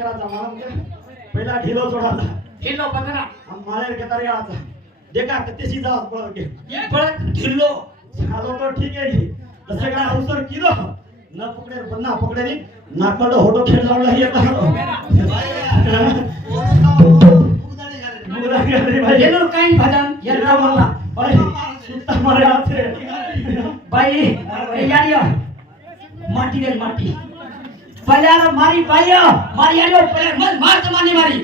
करायचा मला पहिला ढिलो सोडायचा ढिलो बघा माळेर के तरियाचा देखा कतेशी जास पळ के पळत ढिलो झालो तो ठीक आहे की तसे काय अवसर किलो न पकडे बन्ना पकडे नी नाकड होटो खेळ लावला हे आता मुगदा गेले भाई येलो काही भजन येलो मला भाई सुत्ता मारे आते भाई याडियो माटी दे माटी पल्याला मारी पाया मारी आलो पल्या मत मार मानी मारी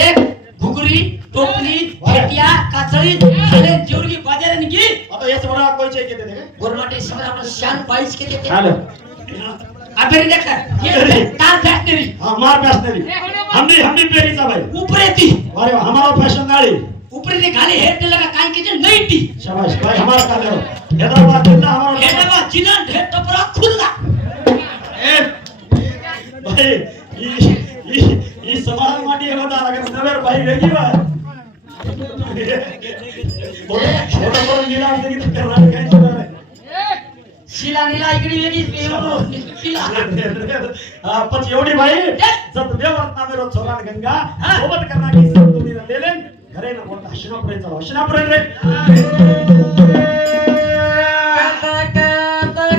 देख घुगरी टोपली भेटिया काचळी चले जेवढी बाजारात की आता याच बडा कोयचे के देते गोरमाटे समज आपण शान बाईस के देते हेलो अबे देख ये तार फॅक्टरी हां मार फॅक्टरी हम भी पेरीचा भाई ऊपरे थी अरे हमारा फैशन गाड़ी ऊपरे से गाली हेड लगा काई के नहीं थी शाबाश भाई हमारा का करो हैदराबाद जिला हमारा हैदराबाद जिला ढेर टपरा खुला ए भाई ये समाज माटी है बता अगर नवर भाई रहेगी बा छोटा बड़ा नीला से की कर रहा है कैसे कर रहा शिला नीला इकड़ी वेगी शिला हां पछ एवढी भाई जत व्यवहार ना मेरो छोरा गंगा सोबत करना की सब तुम्ही ले ले घरे ना बोलता हशनापुरे चलो हशनापुरे रे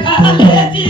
खाले जी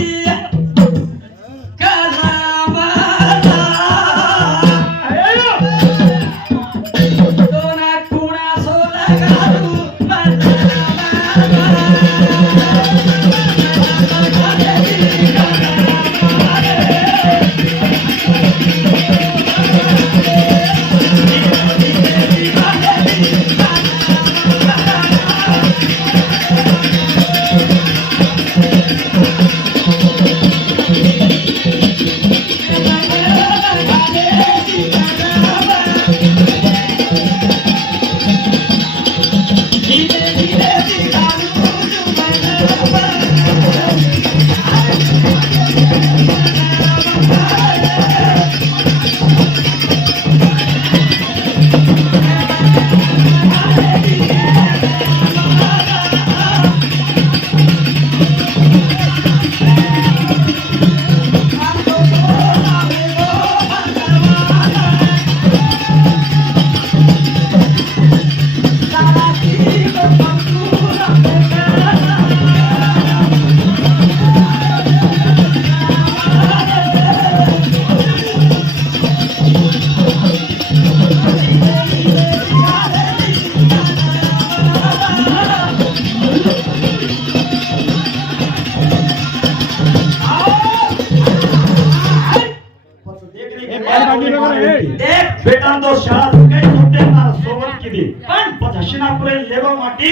देख बेटा तो शाळा काही सुट्टे ना सोबत केली पण हशनापुरे लेवा माटी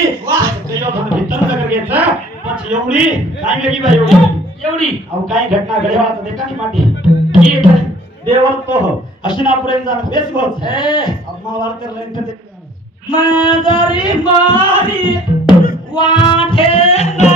तेजो धन भीतर नगर घ्यायचा पण एवढी काय वेगळी बाई एवढी अहो काय घटना घडवायला देखा की माटी की देवर तो हशनापुरे जाण बेस बोल अम्मा वारकर लाइन पे मारी मारी वाठे ना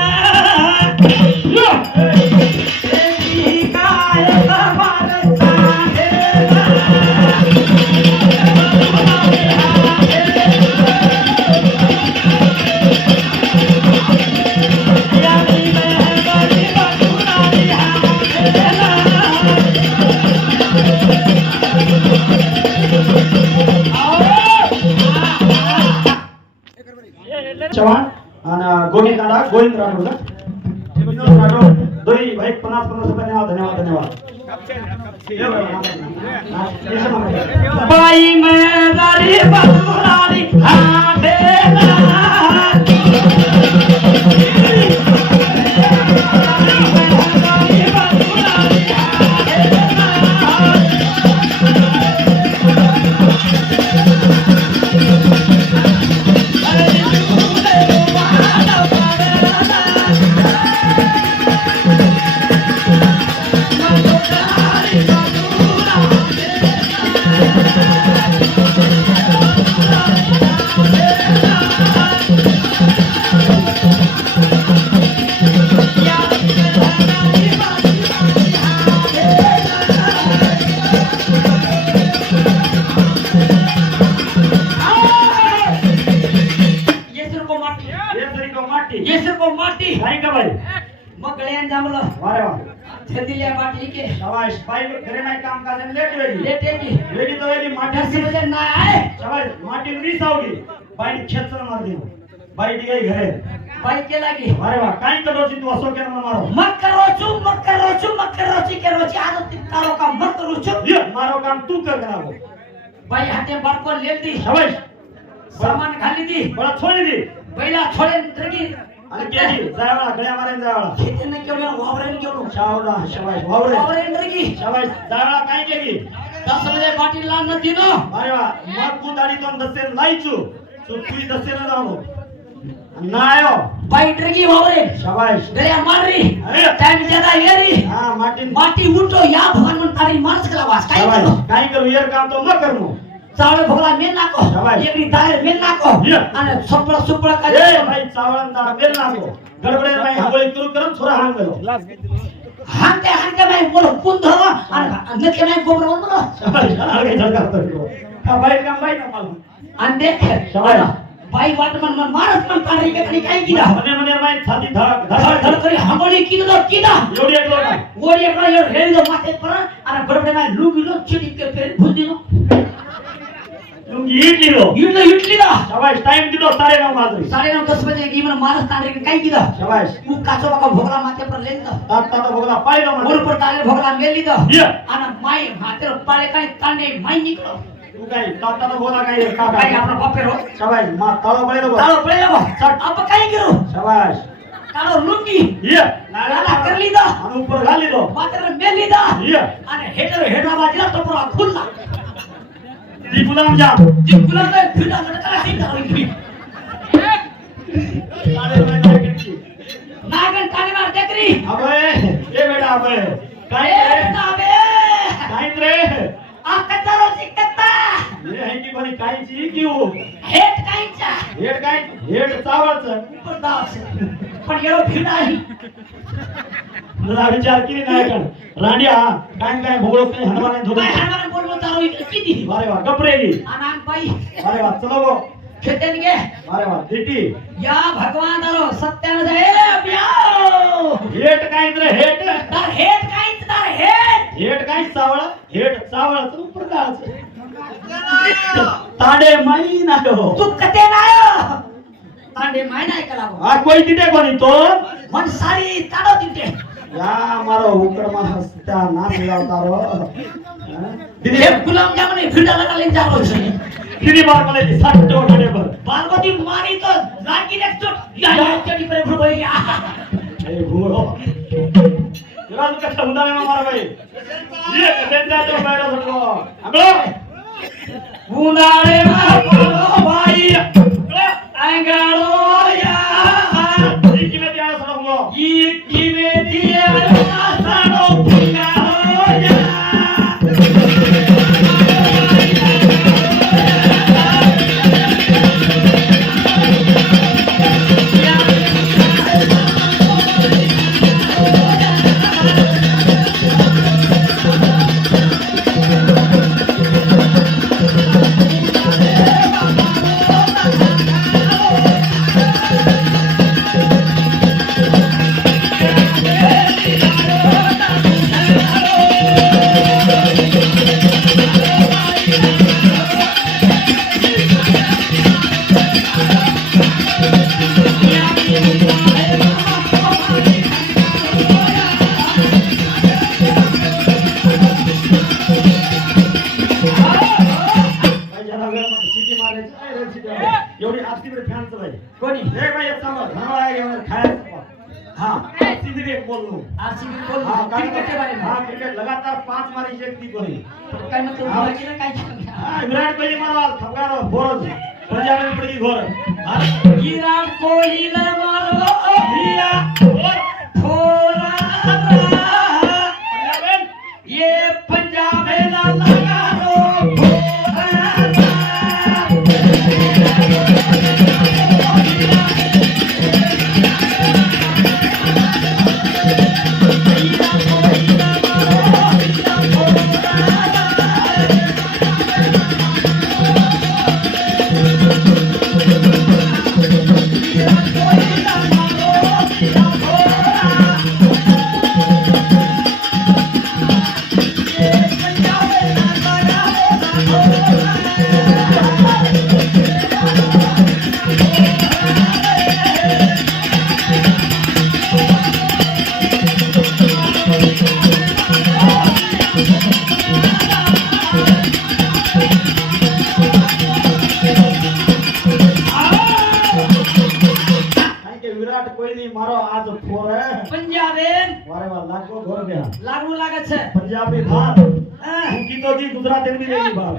चव्हाण आणि गोविंद राठोड दोई भाई 50 रुपये धन्यवाद बाई मैं गाड़ी बदुरारी हाथे दिल्या बाटी के शाबाश बाई घरे नाही काम करायला लेट वेळी लेटे की वेळी तो वेळी माटी म्हणजे नाही शाबाश माटी नी सावली बाई खेचर मार दियो बाई डी गई घरे बाई केला की अरे वा काय करो ची तू असो के मारो मत करो के रोची आदत तारो का मत करो ये मारो काम तू कर करावो बाई हाते बारको ले दी शाबाश सामान खाली दी बड़ा छोड़ी दी पहिला छोडे तरगी आणि केली जायला गळ्या मारेन जायला खेते न केवढ्या वावरेन केवढं शावला शाबाश वावरे वावरेन तरगी शाबाश जायला काय केली 10 मध्ये बाटी लान दिनो अरे वा मग तू दाढी दोन दसेन लाईचू तू तू दसेन जाणो नायो बाई तरगी वावरे शाबाश गळ्या मारी अरे टाइम ज्यादा येरी हां माटी उठो या भगवान मन तारी माणस कला वास काय करो काय करू यार काम तो मग करनो चावळ भोगला मेन नाको एकरी दायर मेन नाको आणि सपळ सुपळ काय ए भाई चावळन दार मेल नाको गडबडे भाई हवळी करू करम छोरा हांग गेलो हांते भाई बोल कुंध आणि नके नाही गोबर बोल शाबाश काय झळका करतो का बाई काम बाई ना मालूम आणि देख शाबाश बाई वाटमन मन मारत मन तारी के काय किदा मने मने भाई छाती धक धड धड करी हंबळी किदा एवढी एक लोटा ओडी एकला एवढ हेळीलो माथे पर आणि गडबडे नाही लुगिलो चिडी के फेर भुंदिनो लुंगी इडलीलो इडलीला शाबाश टाइम दिलो 9:30 वाजले 9:30 10 बजे की मन मारत तारी के काय किदा शाबाश तू काचो बाका भोगला माथे पर लेन तात भोगला पाहिलो वर पर ताले भोगला मेली द ये आणि माई हातेर पाळे काय तांडे माई निकलो तू काय तात भोगला काय का काय आपला बापे रो शाबाश मा ताळो बळेलो ताळो पळेलो आप काय करू शाबाश ताळो लुंगी ये नाला करली द आणि ऊपर घाली दो माथे मेली द ये आणि हेडा बाजला टपरा खुल्ला दी गुलाम जा ती गुलाम ने फिडा लटका हाई तारी नागन ताने मार देखरी अबे ये बेटा अबे काय ए रे बेटा बे काय रे आ कच्चा सिकत्ता ये है की बनी कायची की हो हेट कायचा हेड चावळचं ऊपर दास पण येरो फिडा आहे मला विचार केली नाही पण रांडिया काय भोगलो काय हनुमाने धोका काय हरमान बोलबो तारो किती अरे वा गपरेली आनान बाई अरे वा चलो गो खेतेन गे अरे वा दिटी या भगवान तारो सत्यान जाए ब्याओ हेट काय रे हेट तार हेट काय चावळचं ऊपर जायचं ताडे माई ना हो तू कते नायो तांडे माय नाही कलावो आ कोई दिटे कोणी तो मन सारी ताडो दिते या मारो उकड मार त्या नाम लावतारो दिदी गुलाम जामने फिडा लगाले जावो छे दिदी बार मला ती 60 वगडे बर पार्वती मारी तो लागी देखतो या चडी पर भुबई या ए भुरो जरा तुका समजावे ना मार भाई ये कदेंचा तो बाहेर होतो अगो उन्हाळे मारो भाई अंगाळो या इकिने त्या सडो इकिने त्या सडो पुंगाळो या एवढी आरतीकडे फॅनच पाहिजे कोणी हे बाई येत सांगा नावाला घेऊन खायचं हां आरतीकडे बोललो आरसीबी बोल हां क्रिकेट के बारे में हां क्रिकेट लगातार 5 मारी एक दी कोणी काय मतलब बाकी ना काय हां विराट कोहली मारा थगारो बोल पंजाब में पड़ी घोर विराट कोहली ने मारो भिया थोड़ा ये पंजाब में लगा दो લાગો ઘર ગયા લાગવું લાગે છે પંજાબી ભાત હા. ભૂકી તો દી ગુજરાતી બી લેगी બાર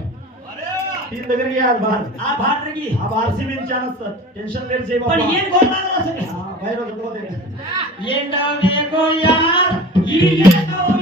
तीन नगर गया बाहर આ ભાટ રગી अब आरसी में चांस टेंशन ले से પણ એન ગોળ લાગેલો છે हां भाई रो तो दे એંડા મે ગો યાર ઈ એ ગો